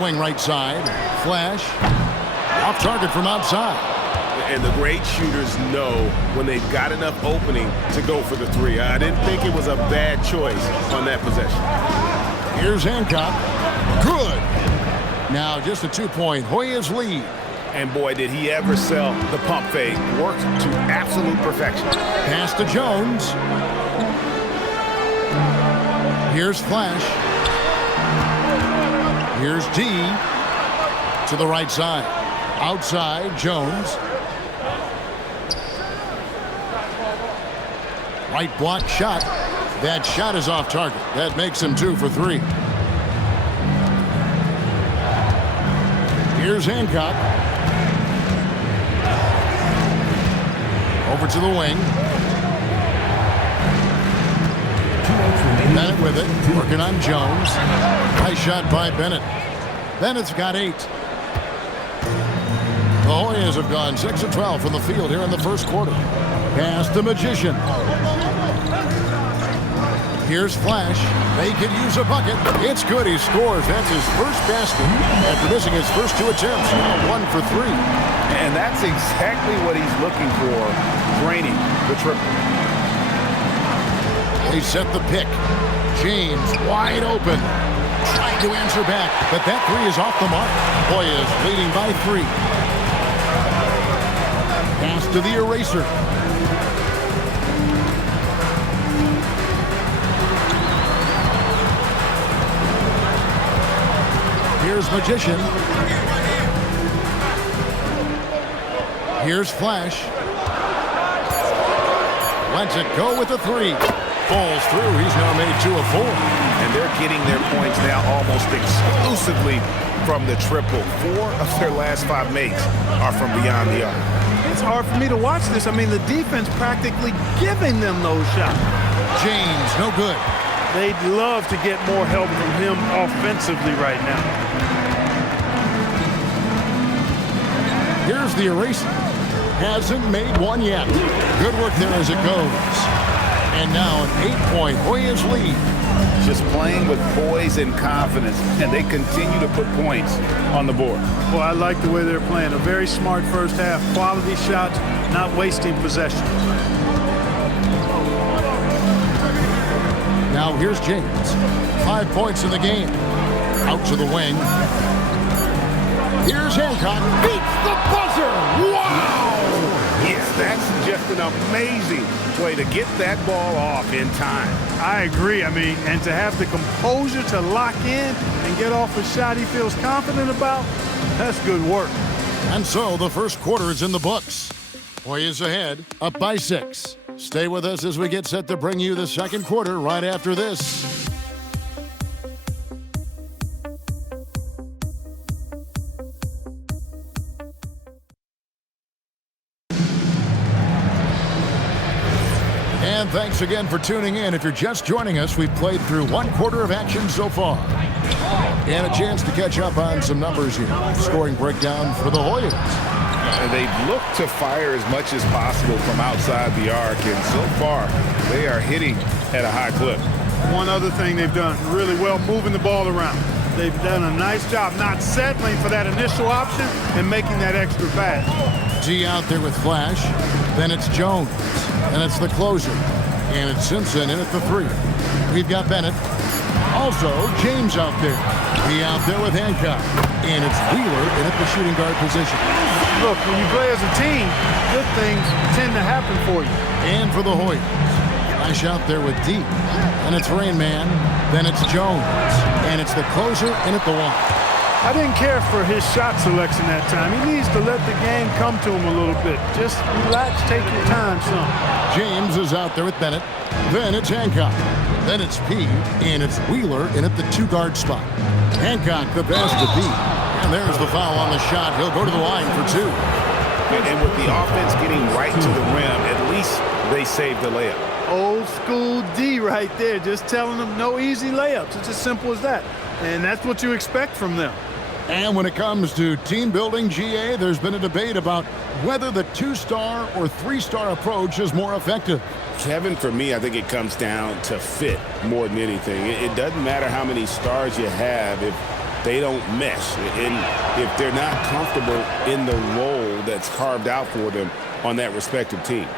Wing right side. Flash. Off target from outside. And the great shooters know when they've got enough opening to go for the three. I didn't think it was a bad choice on that possession. Here's Hancock. Good. Now just a 2-point Hoyas lead. And boy, did he ever sell the pump fake. Worked to absolute perfection. Pass to Jones. Here's Flash. Here's D to the right side. Outside, Jones. Right block shot. That shot is off target. That makes him 2 for 3. Here's Hancock. Over to the wing. Bennett with it. Working on Jones. Nice shot by Bennett. Bennett's got 8. The Hoyas have gone 6 of 12 from the field here in the first quarter. Pass the Magician. Here's Flash. They could use a bucket. It's good. He scores. That's his first basket after missing his first 2 attempts. Now 1 for 3. And that's exactly what he's looking for, draining the triple. They set the pick. James wide open. Trying to answer back, but that 3 is off the mark. Hoyas leading by 3. Pass to the eraser. Here's Magician. Here's Flash. Lets it go with the 3. Falls through. He's now made 2 of 4. And they're getting their points now almost exclusively from the triple. 4 of their last 5 makes are from beyond the arc. It's hard for me to watch this. I mean, the defense practically giving them those shots. James, no good. They'd love to get more help from him offensively right now. Here's the eraser. Hasn't made 1 yet. Good work there as it goes. And now an 8-point Hoyas lead. Just playing with poise and confidence, and they continue to put points on the board. Well, I like the way they're playing. A very smart first half. Quality shots, not wasting possession. Now here's James. 5 points in the game. Out to the wing. Here's Hancock. Beats the buzzer. Wow! Yes, that's just an amazing play to get that ball off in time. I agree. I mean, and to have the composure to lock in and get off a shot he feels confident about, that's good work. And so the first quarter is in the books. Hoyas ahead, up by 6. Stay with us as we get set to bring you the second quarter right after this. And thanks again for tuning in. If you're just joining us, we've played through 1 quarter of action so far. And a chance to catch up on some numbers here. Scoring breakdown for the Hoyas. They've looked to fire as much as possible from outside the arc, and so far they are hitting at a high clip. One other thing they've done really well, moving the ball around. They've done a nice job not settling for that initial option and making that extra pass. D out there with Flash. Then it's Jones. And it's the closer. And it's Simpson in at the 3. We've got Bennett. Also, James out there. He out there with Hancock. And it's Wheeler in at the shooting guard position. Look, when you play as a team, good things tend to happen for you. And for the Hoyas. Flash out there with D. And it's Rain Man. Then it's Jones. And it's the closer in at the 1. I didn't care for his shot selection that time. He needs to let the game come to him a little bit. Just relax, take your time, son. James is out there with Bennett. Then it's Hancock. Then it's P. And it's Wheeler in at the 2-guard spot. Hancock the pass to P. And there's the foul on the shot. He'll go to the line for 2. And with the offense getting right to the rim, at least they saved the layup. Old school D right there, just telling them no easy layups. It's as simple as that. And that's what you expect from them. And when it comes to team building, GA, there's been a debate about whether the 2-star or 3-star approach is more effective. Kevin, for me, I think it comes down to fit more than anything. It doesn't matter how many stars you have. If they don't mesh. And if they're not comfortable in the role that's carved out for them on that respective team.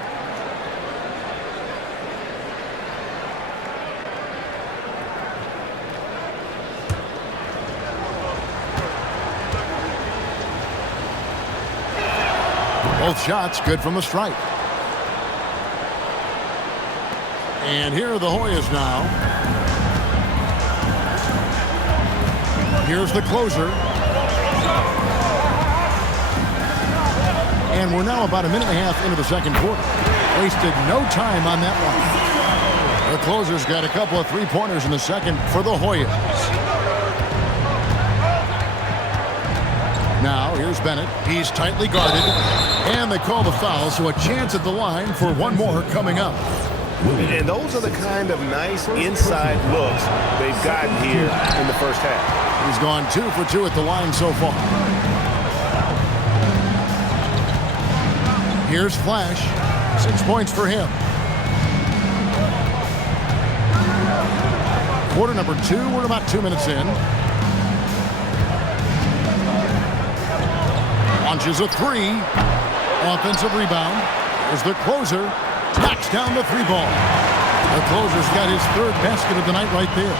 Both shots good from the stripe. And here are the Hoyas now. Here's the closer. And we're now about a minute and a half into the second quarter. Wasted no time on that one. The closer's got a couple of three-pointers in the second for the Hoyas. Now, here's Bennett. He's tightly guarded. And they call the foul, so a chance at the line for one more coming up. And those are the kind of nice inside looks they've gotten here in the first half. He's gone 2 for 2 at the line so far. Here's Flash. 6 points for him. Quarter number 2. We're about 2 minutes in. Launches a three. Offensive rebound. There's the closer. Knocks down the three ball. The closer's got his third basket of the night right there.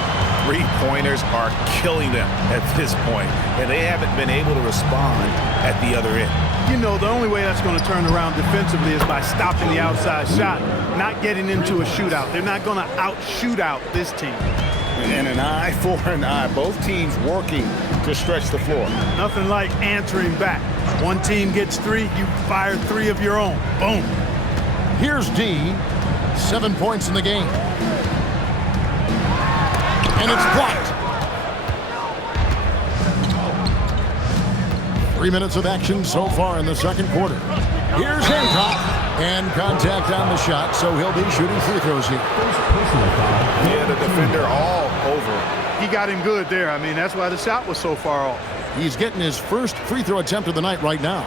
Three-pointers are killing them at this point, and they haven't been able to respond at the other end. You know, the only way that's going to turn around defensively is by stopping the outside shot, not getting into a shootout. They're not going to out-shoot out this team. And an eye for an eye. Both teams working to stretch the floor. Nothing like answering back. One team gets 3, you fire 3 of your own. Boom. Here's D. 7 points in the game. And it's blocked. 3 minutes of action so far in the second quarter. Here's Hancock. And contact on the shot, so he'll be shooting free throws here. Yeah, the defender all over. He got him good there. I mean, that's why the shot was so far off. He's getting his first free throw attempt of the night right now.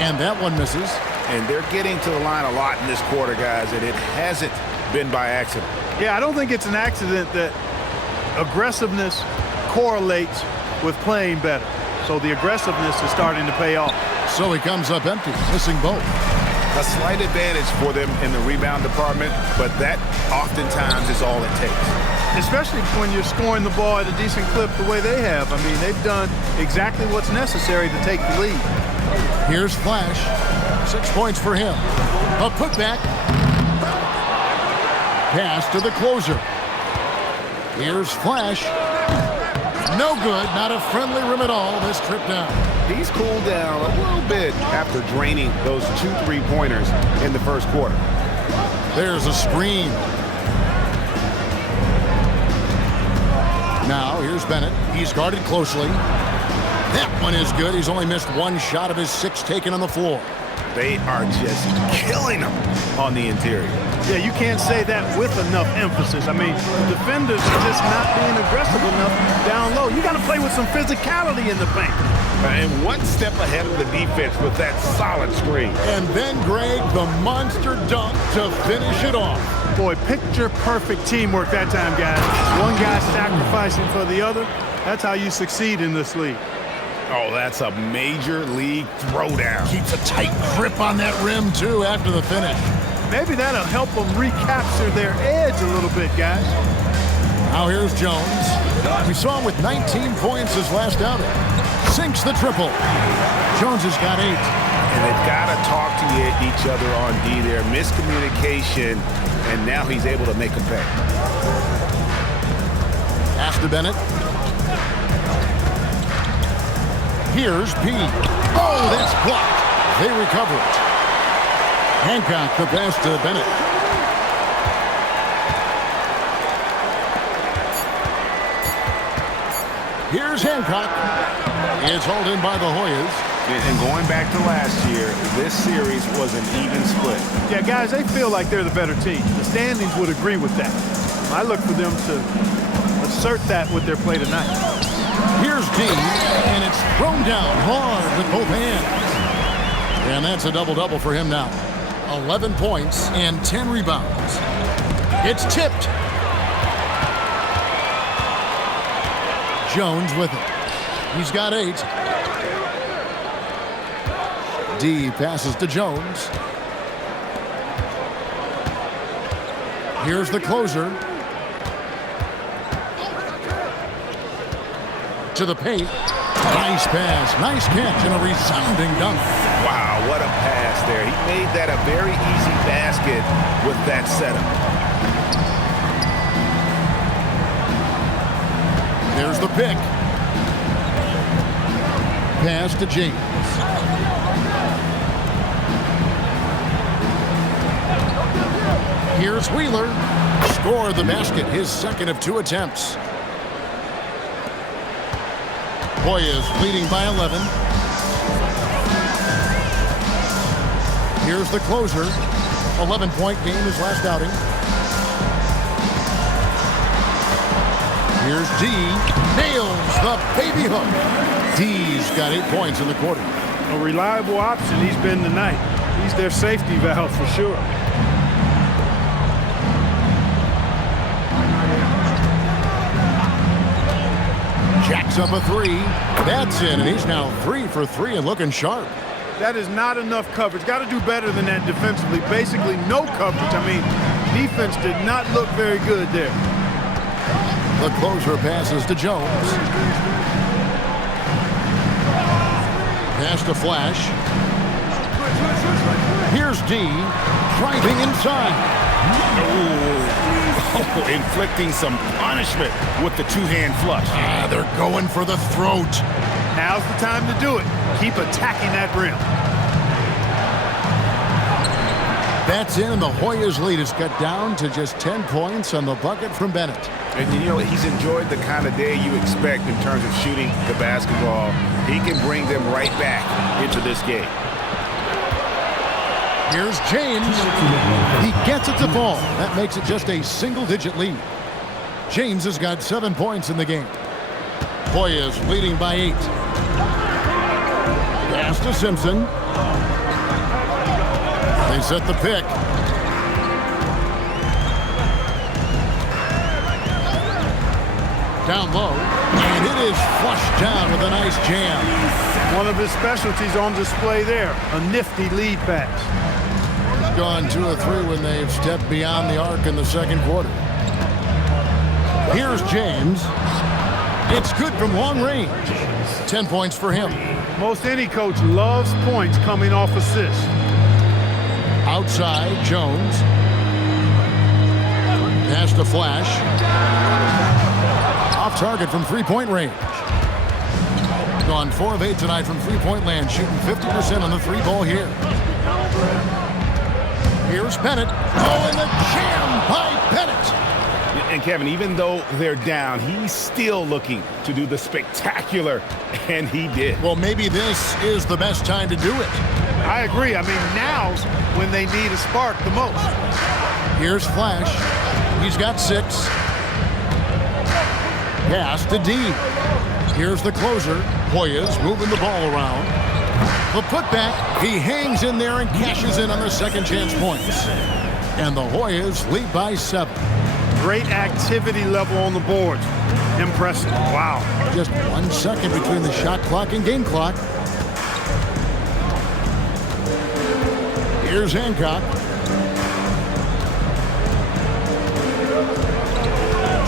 And that one misses. And they're getting to the line a lot in this quarter, guys, and it hasn't been by accident. Yeah, I don't think it's an accident that aggressiveness correlates with playing better. So the aggressiveness is starting to pay off. So he comes up empty, missing both. A slight advantage for them in the rebound department, but that oftentimes is all it takes. Especially when you're scoring the ball at a decent clip the way they have. I mean, they've done exactly what's necessary to take the lead. Here's Flash. 6 points for him. A putback. Pass to the closer. Here's Flash. No good. Not a friendly rim at all this trip down. He's cooled down a little bit after draining those 2 3-pointers in the first quarter. There's a screen. Now, here's Bennett. He's guarded closely. That one is good. He's only missed 1 shot of his 6 taken on the floor. They are just killing them on the interior. Yeah, you can't say that with enough emphasis. I mean, the defenders are just not being aggressive enough down low. You got to play with some physicality in the paint. And one step ahead of the defense with that solid screen. And then, Greg, the monster dunk to finish it off. Boy, picture-perfect teamwork that time, guys. One guy sacrificing for the other. That's how you succeed in this league. Oh, that's a major league throwdown. Keeps a tight grip on that rim, too, after the finish. Maybe that'll help them recapture their edge a little bit, guys. Now here's Jones. We saw him with 19 points his last outing. Sinks the triple. Jones has got 8. And they've got to talk to each other on D there. Miscommunication, and now he's able to make a pay. Pass to Bennett. Here's P. Oh, that's blocked. They recover it. Hancock the pass to Bennett. Here's Hancock. It's hauled in by the Hoyas. And going back to last year, this series was an even split. Yeah, guys, they feel like they're the better team. The standings would agree with that. I look for them to assert that with their play tonight. Here's D, and it's thrown down hard with both hands. And that's a double-double for him now. 11 points and 10 rebounds. It's tipped. Jones with it. He's got 8. D passes to Jones. Here's the closer. To the paint. Nice pass. Nice catch and a resounding dunk. Wow, what a pass there. He made that a very easy basket with that setup. There's the pick. Pass to James. Here's Wheeler. Scored the basket, his second of 2 attempts. Hoyas leading by 11. Here's the closer. 11-point game his last outing. Here's D. Nails the baby hook. D's got 8 points in the quarter. A reliable option he's been tonight. He's their safety valve for sure. Jacks up a 3. That's in, and he's now 3 for 3 and looking sharp. That is not enough coverage. Got to do better than that defensively. Basically no coverage. I mean, defense did not look very good there. The closer passes to Jones. Pass to Flash. Here's D. Driving inside. Oh, inflicting some punishment with the two-hand flush. They're going for the throat. Now's the time to do it. Keep attacking that rim. That's in, and the Hoyas' lead is cut down to just 10 points on the bucket from Bennett. And you know, he's enjoyed the kind of day you expect in terms of shooting the basketball. He can bring them right back into this game. Here's James. He gets it to fall. That makes it just a single-digit lead. James has got 7 points in the game. Hoyas leading by 8. Pass to Simpson. They set the pick. Down low, and it is flushed down with a nice jam. One of his specialties on display there, a nifty lead pass. Gone 2 of 3 when they've stepped beyond the arc in the second quarter. Here's James. It's good from long range. 10 points for him. Most any coach loves points coming off assists. Outside, Jones. Pass to Flash. Off target from three-point range. Gone 4 of 8 tonight from three-point land, shooting 50% on the 3-ball here. Here's Bennett. Oh, and the jam by Bennett. And Kevin, even though they're down, he's still looking to do the spectacular, and he did. Well, maybe this is the best time to do it. I agree. I mean, now's when they need a spark the most. Here's Flash. He's got 6. Pass to D. Here's the closer. Hoyas moving the ball around. The putback. He hangs in there and cashes in on the second chance points. And the Hoyas lead by 7. Great activity level on the boards. Impressive. Wow. Just 1 second between the shot clock and game clock. Here's Hancock.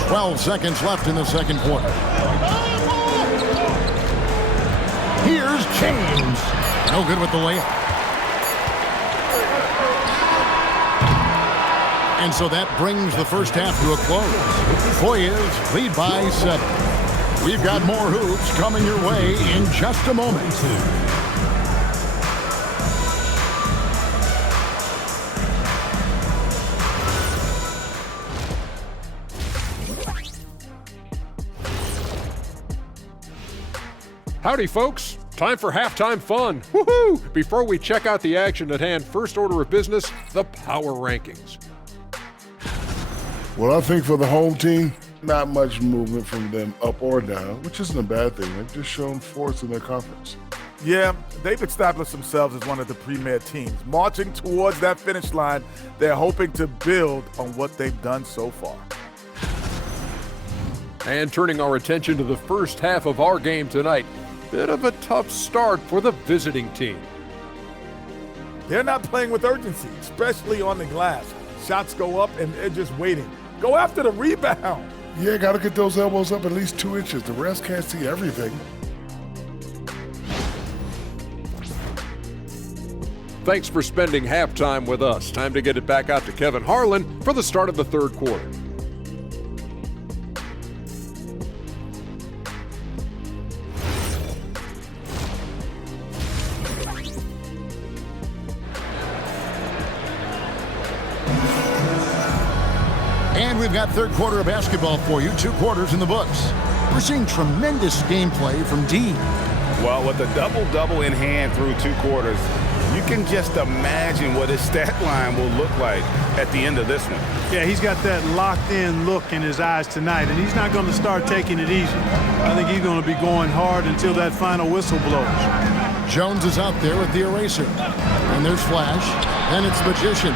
12 seconds left in the second quarter. Here's James. No good with the layup. And so that brings the first half to a close. Hoyas lead by 7. We've got more hoops coming your way in just a moment. Howdy, folks. Time for halftime fun. Woohoo! Before we check out the action at hand, first order of business, the power rankings. Well, I think for the home team, Not much movement from them up or down, which isn't a bad thing. They've just shown force in their conference. Yeah, they've established themselves as one of the premier teams. Marching towards that finish line, they're hoping to build on what they've done so far. And turning our attention to the first half of our game tonight, bit of a tough start for the visiting team. They're not playing with urgency, especially on the glass. Shots go up and they're just waiting. Go after the rebound. Yeah, got to get those elbows up at least 2 inches. The rest can't see everything. Thanks for spending halftime with us. Time to get it back out to Kevin Harlan for the start of the third quarter. And we've got third quarter of basketball for you. 2 quarters in the books. We're seeing tremendous gameplay from D. Well, with a double-double in hand through 2 quarters, you can just imagine what his stat line will look like at the end of this one. Yeah, he's got that locked-in look in his eyes tonight, and he's not going to start taking it easy. I think he's going to be going hard until that final whistle blows. Jones is out there with the eraser. And there's Flash. Then it's Magician.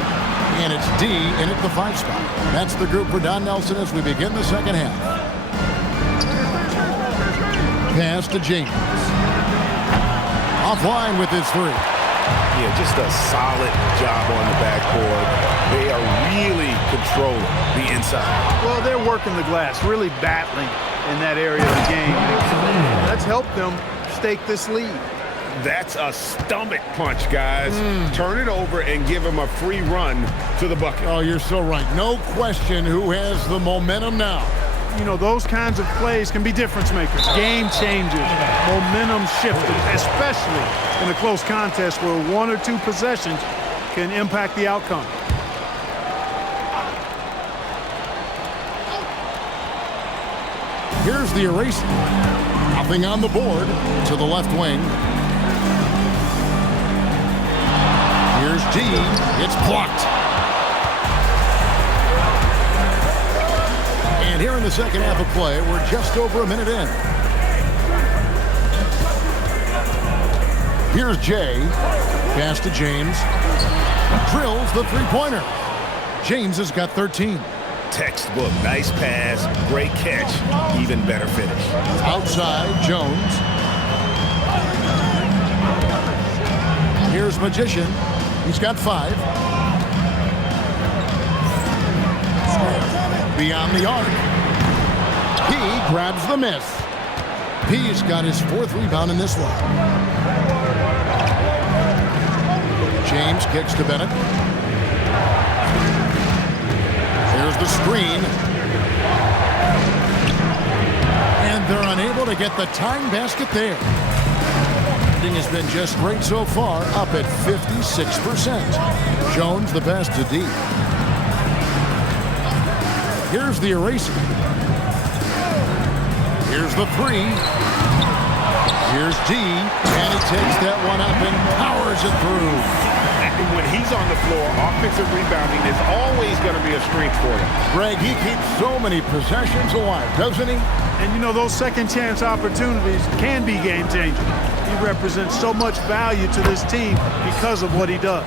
And it's D in at the 5 spot. That's the group for Don Nelson as we begin the second half. Pass to James. Offline with his 3. Yeah, just a solid job on the backboard. They are really controlling the inside. Well, they're working the glass, really battling in that area of the game. That's helped them stake this lead. That's a stomach punch, guys. Turn it over and give him a free run to the bucket. Oh, you're so right. No question who has the momentum now. You know, those kinds of plays can be difference makers, game changers, momentum shifters, especially in a close contest where 1 or 2 possessions can impact the outcome. Here's the eraser. Nothing on the board to the left wing. Here's D. It's blocked. And here in the second half of play, we're just over a minute in. Here's Jay. Pass to James. Drills the three-pointer. James has got 13. Textbook, nice pass, great catch, even better finish. Outside, Jones. Here's Magician. He's got 5. Beyond the arc. He grabs the miss. He's got his 4th rebound in this one. James kicks to Bennett. There's the screen. And they're unable to get the tying basket there. Has been just great so far, up at 56%. Jones the pass to D. Here's the eraser. Here's the 3. Here's D, and he takes that one up and powers it through. When he's on the floor, offensive rebounding is always going to be a strength for him. Greg, he keeps so many possessions alive, doesn't he? And you know, those second chance opportunities can be game changing. He represents so much value to this team because of what he does.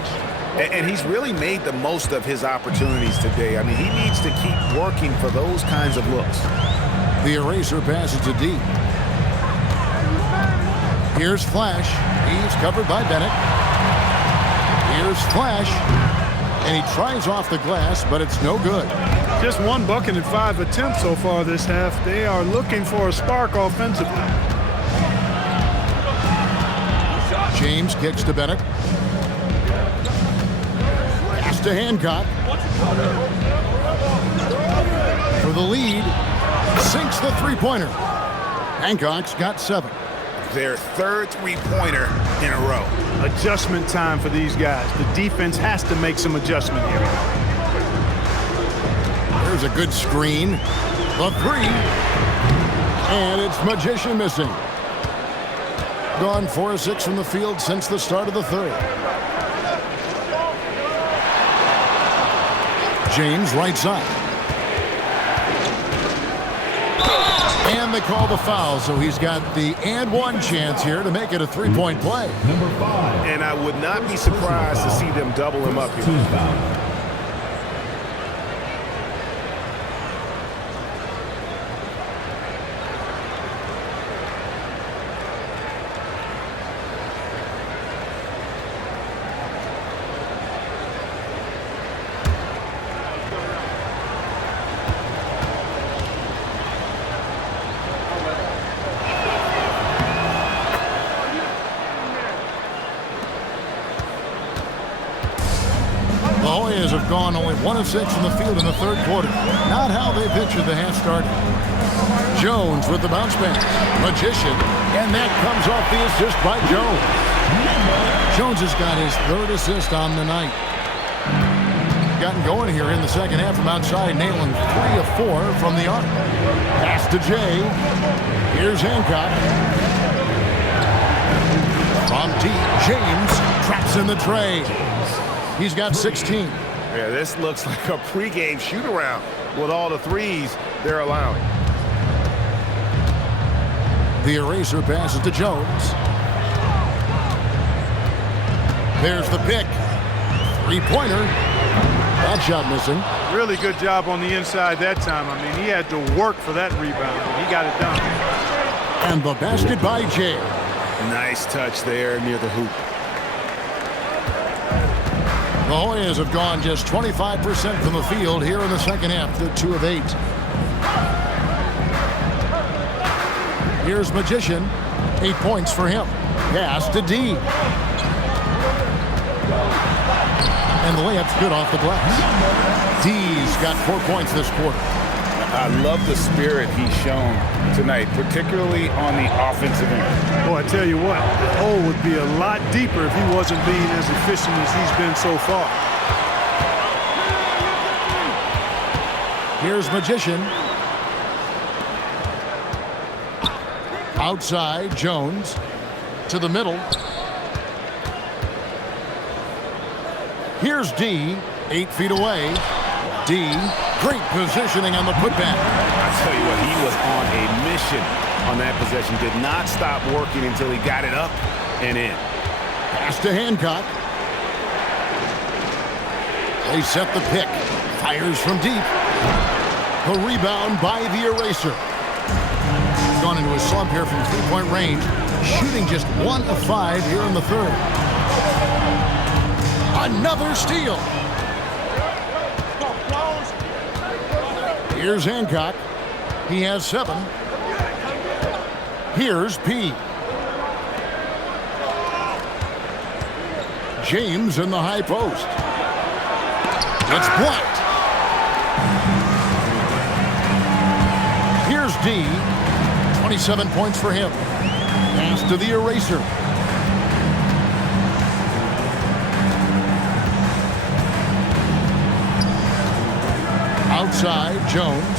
And he's really made the most of his opportunities today. I mean, he needs to keep working for those kinds of looks. The eraser passes to D. Here's Flash. He's covered by Bennett. Here's Flash. And he tries off the glass, but it's no good. Just 1 bucket and 5 attempts so far this half. They are looking for a spark offensively. James kicks to Bennett. Pass to Hancock. For the lead. Sinks the three-pointer. Hancock's got 7. Their 3rd three-pointer in a row. Adjustment time for these guys. The defense has to make some adjustment here. There's a good screen. The 3. And it's Magician missing. Gone 4 of 6 from the field since the start of the 3rd. James right side. And they call the foul, so he's got the and one chance here to make it a three-point play. Number 5. And I would not be surprised to see them double him up here. Team foul. The Hoyas have gone only 1 of 6 from the field in the third quarter. Not how they pictured the half started. Jones with the bounce pass. Magician. And that comes off the assist by Jones. Jones has got his third assist on the night. Gotten going here in the second half from outside, nailing 3 of 4 from the arc. Pass to Jay. Here's Hancock. From deep, James traps in the tray. He's got 16. Yeah, this looks like a pregame shoot-around with all the threes they're allowing. The eraser passes to Jones. There's the pick. Three-pointer. That shot missing. Really good job on the inside that time. I mean, he had to work for that rebound, but he got it done. And the basket by Jay. Nice touch there near the hoop. The Hoyas have gone just 25% from the field here in the second half. They're 2 of 8. Here's Magician. 8 points for him. Pass to D. And the layup's good off the glass. D's got 4 points this quarter. I love the spirit he's shown tonight, particularly on the offensive end. Boy, I tell you what, the hole would be a lot deeper if he wasn't being as efficient as he's been so far. Here's Magician. Outside, Jones. To the middle. Here's D, 8 feet away. D, great positioning on the putback. I tell you what, he was on a mission on that possession. Did not stop working until he got it up and in. Pass to Hancock. They set the pick. Fires from deep. The rebound by the eraser. Gone into a slump here from three-point range. Shooting just 1 of 5 here in the third. Another steal. Here's Hancock. He has 7. Here's P. James in the high post. It's blocked. Here's D. 27 points for him. Pass to the eraser. Outside, Jones.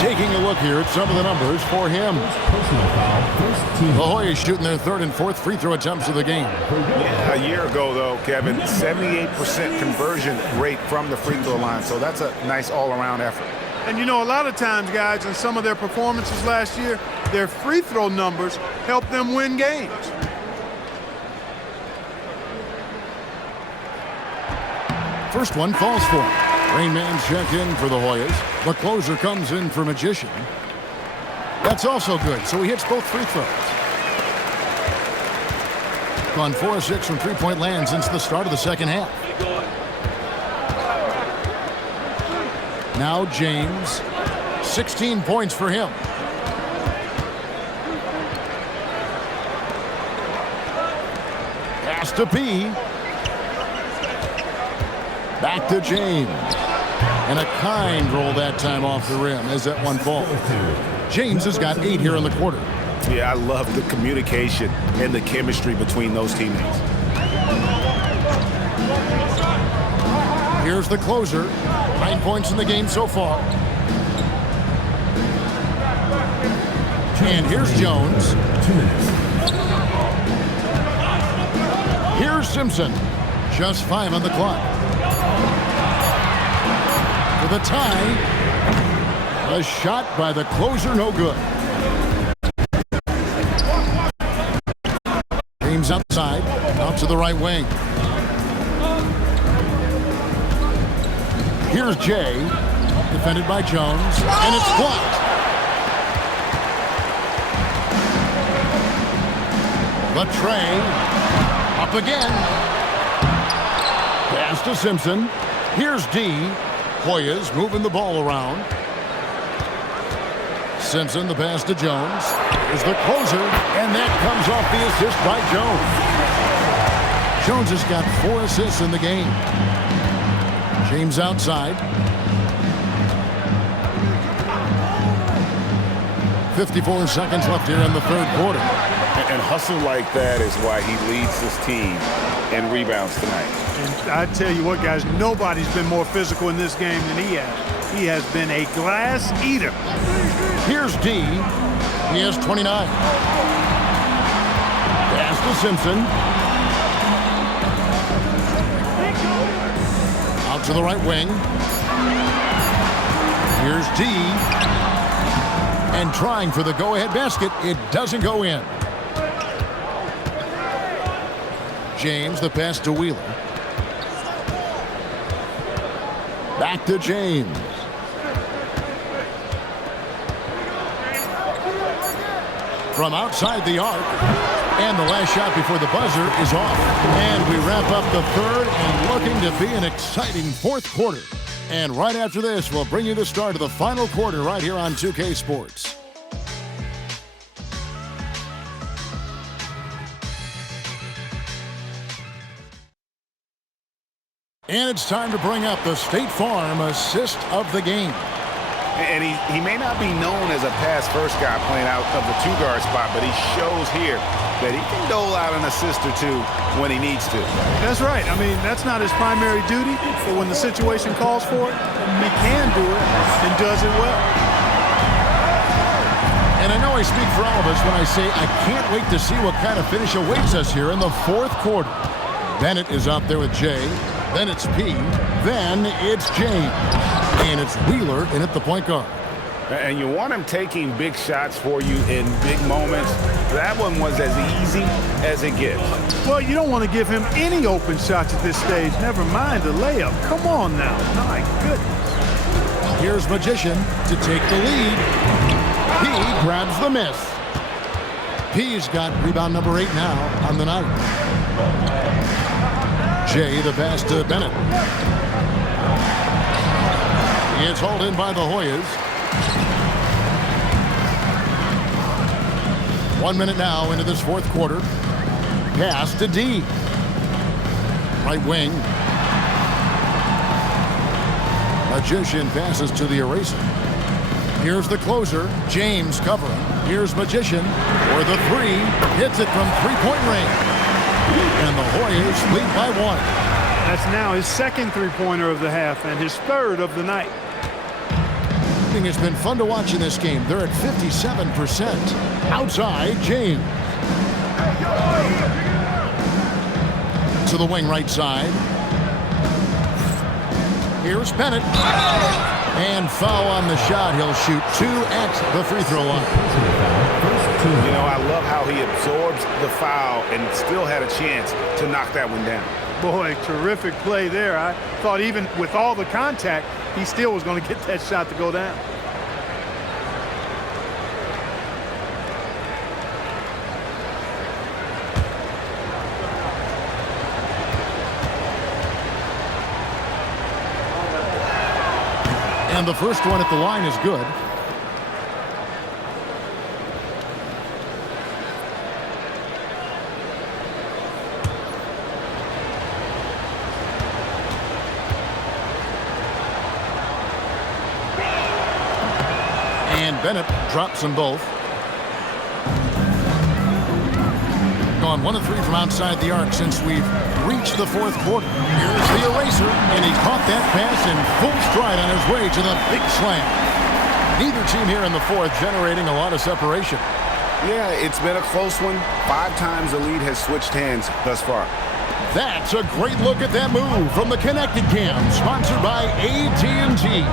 Taking a look here at some of the numbers for him. The Hoyas shooting their 3rd and 4th free throw attempts of the game. Yeah, a year ago, though, Kevin, 78% conversion rate from the free throw line. So that's a nice all-around effort. And, you know, a lot of times, guys, in some of their performances last year, their free throw numbers helped them win games. First one falls for him. Rain Man's check in for the Hoyas. The closer comes in for Magician. That's also good, so he hits both free throws. Gone 4 of 6 from three-point land since the start of the second half. Now James, 16 points for him. Pass to P. Back to James. And a kind roll that time off the rim as that one falls. James has got 8 here in the quarter. Yeah, I love the communication and the chemistry between those teammates. Here's the closer. 9 points in the game so far. And here's Jones. 2 minutes. Here's Simpson. Just 5 on the clock. with a tie. A shot by the closer, no good. James outside, out to the right wing. Here's Jay, defended by Jones, and it's blocked. Latrey, up again. Pass to Simpson. Here's D. Hoyas moving the ball around. Simpson, the pass to Jones. Here's the closer, and that comes off the assist by Jones. Jones has got 4 assists in the game. James outside. 54 seconds left here in the third quarter. And hustle like that is why he leads this team in rebounds tonight. And I tell you what, guys, nobody's been more physical in this game than he has. He has been a glass eater. Here's D. He has 29. Pass to Simpson. Out to the right wing. Here's D. And trying for the go-ahead basket. It doesn't go in. James, the pass to Wheeler. Back to James. From outside the arc. And the last shot before the buzzer is off. And we wrap up the third and looking to be an exciting fourth quarter. And right after this, we'll bring you the start of the final quarter right here on 2K Sports. And it's time to bring up the State Farm assist of the game. And he may not be known as a pass-first guy playing out of the two-guard spot, but he shows here that he can dole out an assist or two when he needs to. That's right. I mean, that's not his primary duty, but when the situation calls for it, he can do it and does it well. And I know I speak for all of us when I say I can't wait to see what kind of finish awaits us here in the fourth quarter. Bennett is out there with Jay. Then it's P. Then it's James. And it's Wheeler in at the point guard. And you want him taking big shots for you in big moments. That one was as easy as it gets. Well, you don't want to give him any open shots at this stage. Never mind the layup. Come on now. My goodness. Here's Magician to take the lead. P grabs the miss. P's got rebound number 8 now on the night. Jay, the pass to Bennett. It's hauled in by the Hoyas. 1 minute now into this fourth quarter. Pass to D. Right wing. Magician passes to the eraser. Here's the closer, James covering. Here's Magician for the 3. Hits it from three-point range. And the Hoyas lead by 1. That's now his second three-pointer of the half and his third of the night. It's been fun to watch in this game. They're at 57%. Outside, James. To the wing right side. Here's Bennett. And foul on the shot. He'll shoot 2 at the free throw line. You know, I love how he absorbs the foul and still had a chance to knock that one down. Boy, terrific play there. I thought even with all the contact, he still was going to get that shot to go down. And the first one at the line is good. And Bennett drops them both. Gone 1 of 3 from outside the arc since we've reached the fourth quarter. Here's the eraser, and he caught that pass in full stride on his way to the big slam. Neither team here in the fourth generating a lot of separation. Yeah, it's been a close one. 5 times the lead has switched hands thus far. That's a great look at that move from the Connected Cam, sponsored by AT&T.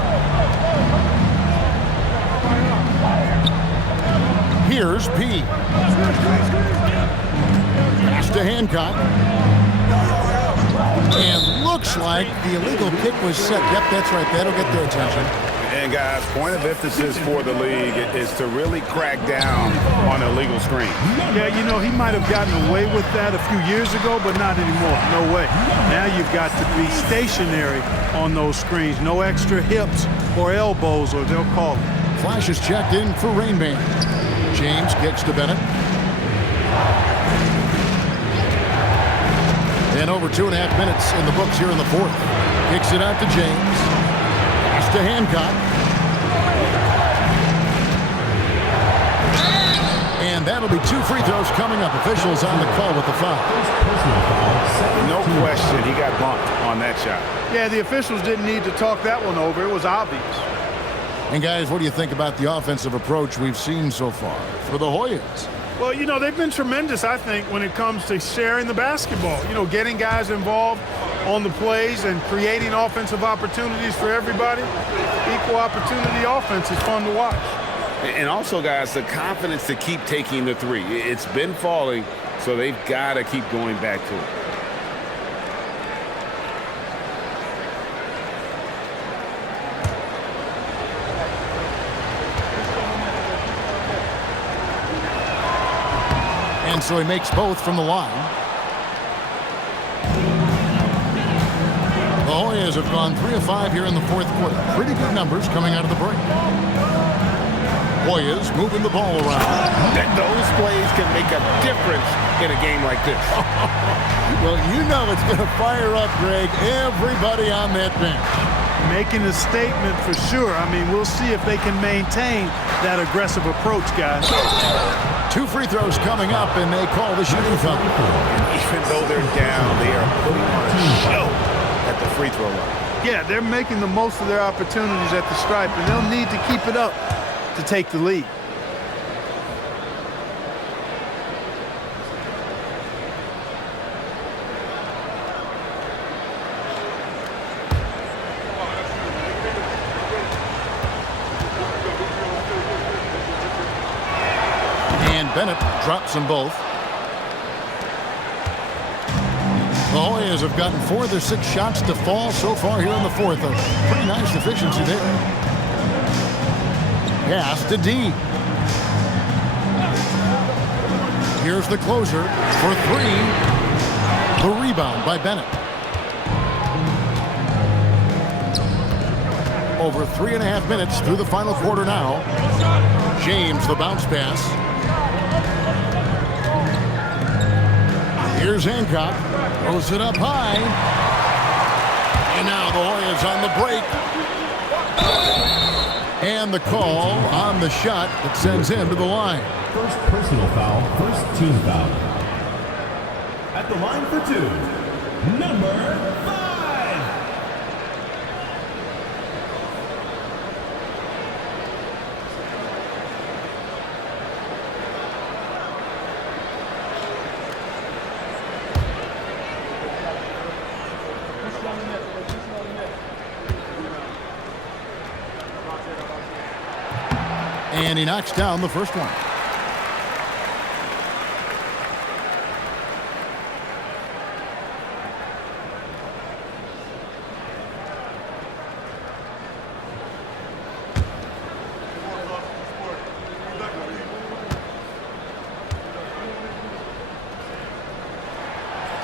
Here's P. Pass to Hancock. And looks like the illegal kick was set. Yep, that's right. That'll get their attention. And guys, point of emphasis for the league is to really crack down on illegal screens. Yeah, you know, he might have gotten away with that a few years ago, but not anymore. No way. Now you've got to be stationary on those screens. No extra hips or elbows, or they'll call it. Flash is checked in for Rain Man. James kicks to Bennett. And over 2.5 minutes in the books here in the fourth. Kicks it out to James. Pass to Hancock. And that'll be 2 free throws coming up. Officials on the call with the foul. No question, he got bumped on that shot. Yeah, the officials didn't need to talk that one over. It was obvious. And guys, what do you think about the offensive approach we've seen so far for the Hoyas? Well, you know, they've been tremendous, I think, when it comes to sharing the basketball. You know, getting guys involved on the plays and creating offensive opportunities for everybody. Equal opportunity offense is fun to watch. And also, guys, the confidence to keep taking the three. It's been falling, so they've got to keep going back to it. And so he makes both from the line. The Hoyas have gone 3 of 5 here in the fourth quarter. Pretty good numbers coming out of the break. Hoyas moving the ball around. Those plays can make a difference in a game like this. Well, you know it's going to fire up, Greg, everybody on that bench. Making a statement for sure. I mean, we'll see if they can maintain that aggressive approach, guys. 2 free throws coming up, and they call the shooting foul. Even though they're down, they are putting on a show at the free throw line. Yeah, they're making the most of their opportunities at the stripe, and they'll need to keep it up to take the lead. Bennett drops them both. The Hoyas have gotten 4 of their 6 shots to fall so far here in the fourth. A pretty nice efficiency there. Pass to D. Here's the closer for 3. The rebound by Bennett. Over 3.5 minutes through the final quarter now. James, the bounce pass. Here's Hancock. Throws it up high. And now the Hoyas on the break. And the call on the shot that sends him to the line. First personal foul, first team foul. At the line for 2, number 5. And he knocks down the first one.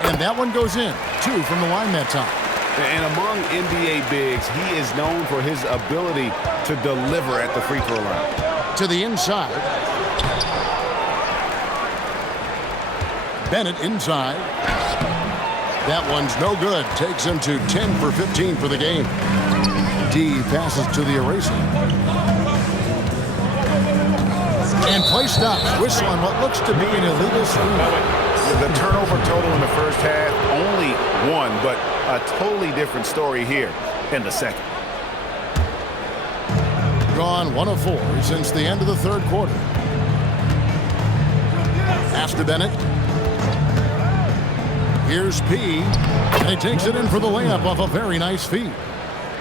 And that one goes in. 2 from the line that time. And among NBA bigs, he is known for his ability to deliver at the free throw line. To the inside. Bennett inside. That one's no good. Takes him to 10 for 15 for the game. D passes to the eraser. And play stops. Whistle on what looks to be an illegal screen. The turnover total in the first half, only 1, but a totally different story here in the second. Gone 1 of 4 since the end of the third quarter. Pass to Bennett. Here's P. And he takes it in for the layup off a very nice feed.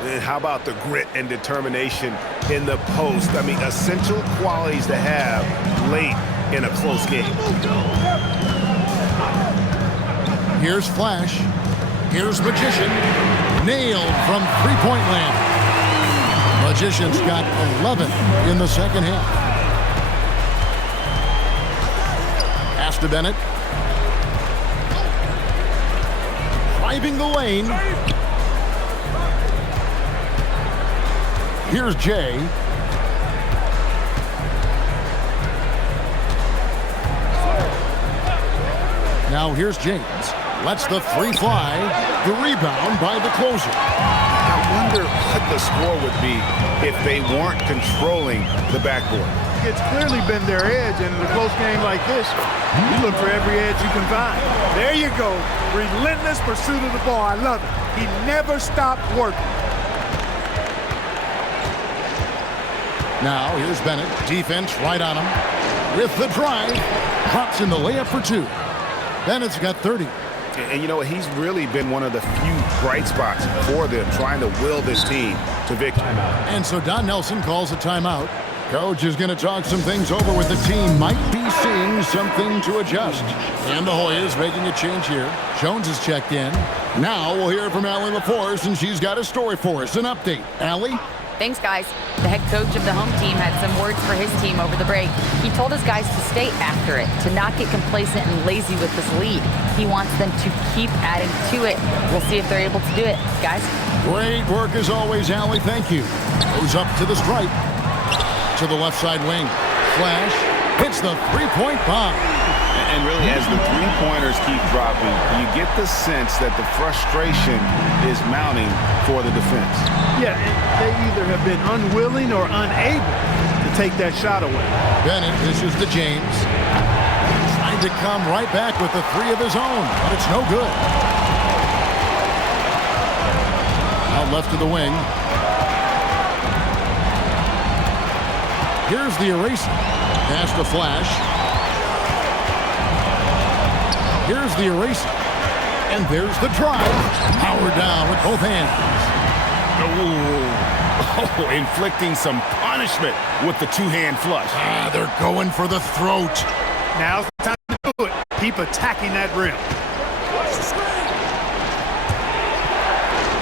And how about the grit and determination in the post? I mean, essential qualities to have late in a close game. Here's Flash. Here's Magician. Nailed from three-point land. Magician's got 11 in the second half. Pass to Bennett. Driving the lane. Here's Jay. Now here's James. Lets the three fly. The rebound by the closer. I wonder what the score would be if they weren't controlling the backboard. It's clearly been their edge, and in a close game like this, you look for every edge you can find. There you go. Relentless pursuit of the ball. I love it. He never stopped working. Now here's Bennett. Defense right on him. With the drive. Drops in the layup for two. Bennett's got 30. And you know what? He's really been one of the few bright spots for them, trying to will this team to victory. And so Don Nelson calls a timeout. Coach is going to talk some things over with the team. Might be seeing something to adjust. And the Hoyas making a change here. Jones is checked in. Now we'll hear from Allie LaForce, and she's got a story for us. An update. Allie? Thanks, guys. The head coach of the home team had some words for his team over the break. He told his guys to stay after it, to not get complacent and lazy with this lead. He wants them to keep adding to it. We'll see if they're able to do it. Guys? Great work as always, Allie. Thank you. Goes up to the stripe. To the left side wing. Flash hits the three-point bomb. And really, as the three-pointers keep dropping, you get the sense that the frustration is mounting for the defense. Yeah, and they either have been unwilling or unable to take that shot away. Bennett dishes to James. Trying to come right back with the three of his own, but it's no good. Out left to the wing. Here's the eraser. Pass to Flash. Here's the eraser. And there's the drive. Power down with both hands. Oh, inflicting some punishment with the two-hand flush. They're going for the throat. Now's the time to do it. Keep attacking that rim.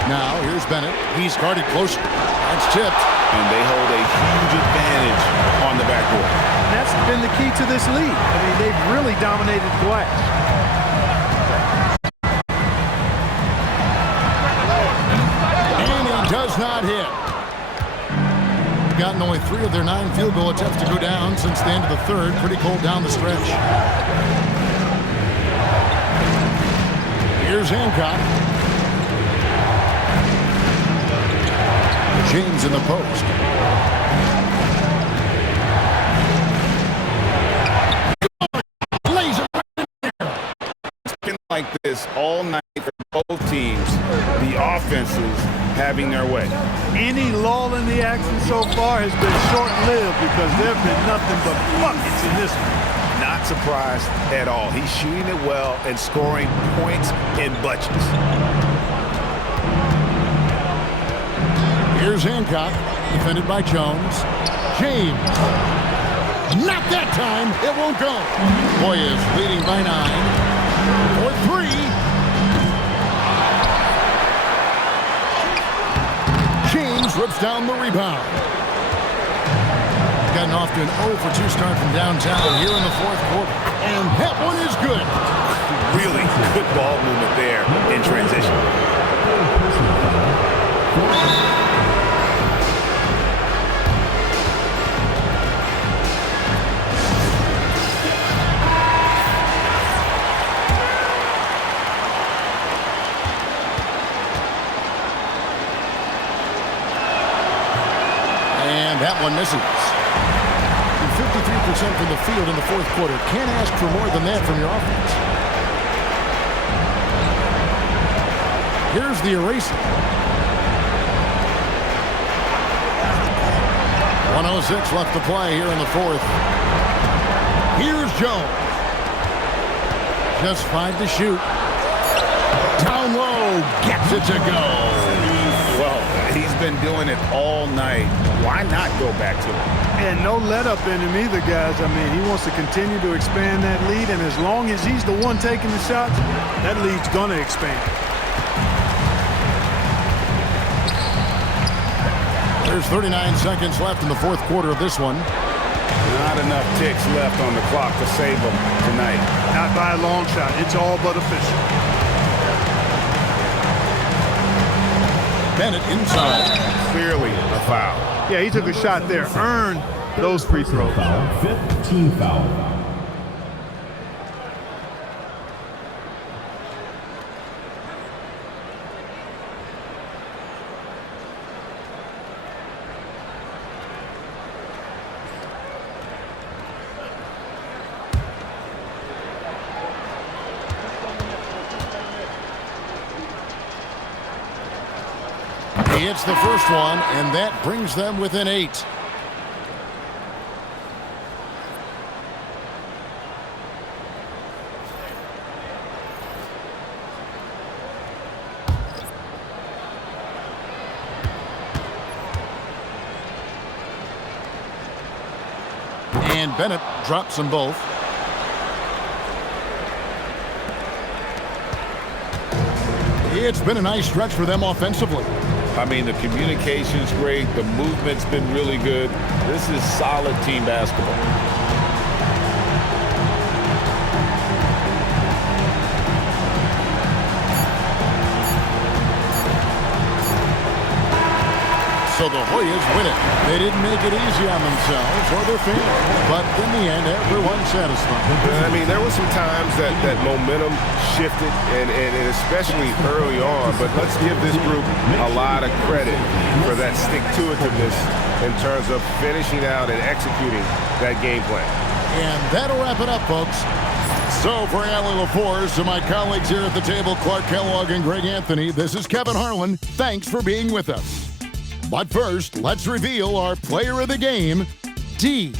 Now, here's Bennett. He's guarded closer. That's tipped. And they hold a huge advantage on the backboard. And that's been the key to this league. I mean, they've really dominated the glass. And he does not hit. Gotten only 3 of their 9 field goal attempts to go down since the end of the third. Pretty cold down the stretch. Here's Hancock. James in the post. Laser. It's been like this all night for both teams. The offenses having their way. Any lull in the action so far has been short-lived because there have been nothing but buckets in this one. Not surprised at all. He's shooting it well and scoring points in bunches. Here's Hancock, defended by Jones. James. Not that time. It won't go. Hoyas leading by 9. For 3. James rips down the rebound. Gotten off to an 0 for 2 start from downtown here in the fourth quarter. And that one is good. Really good ball movement there in transition. That one misses. 53% from the field in the fourth quarter. Can't ask for more than that from your offense. Here's the eraser. 1:06 left to play here in the fourth. Here's Jones. Just 5 to shoot. Down low, gets it to go. Well, he's been doing it all night. Why not go back to it? And no let up in him either, guys. I mean, he wants to continue to expand that lead, and as long as he's the one taking the shots, that lead's going to expand. There's 39 seconds left in the fourth quarter of this one. Not enough ticks left on the clock to save them tonight. Not by a long shot. It's all but official. Bennett inside. Clearly a foul. Yeah, he took a shot there. Earned those free throws. Foul, fifth team foul. He hits the first one, and that brings them within 8. And Bennett drops them both. It's been a nice stretch for them offensively. I mean, the communication's great. The movement's been really good. This is solid team basketball. So the Hoyas win it. They didn't make it easy on themselves or their fans, but in the end, everyone's satisfied. I mean, there were some times that momentum shifted, and especially early on, but let's give this group a lot of credit for that stick-to-itiveness in terms of finishing out and executing that game plan. And that'll wrap it up, folks. So for Allie LaForce and my colleagues here at the table, Clark Kellogg and Greg Anthony, this is Kevin Harlan. Thanks for being with us. But first, let's reveal our player of the game, D.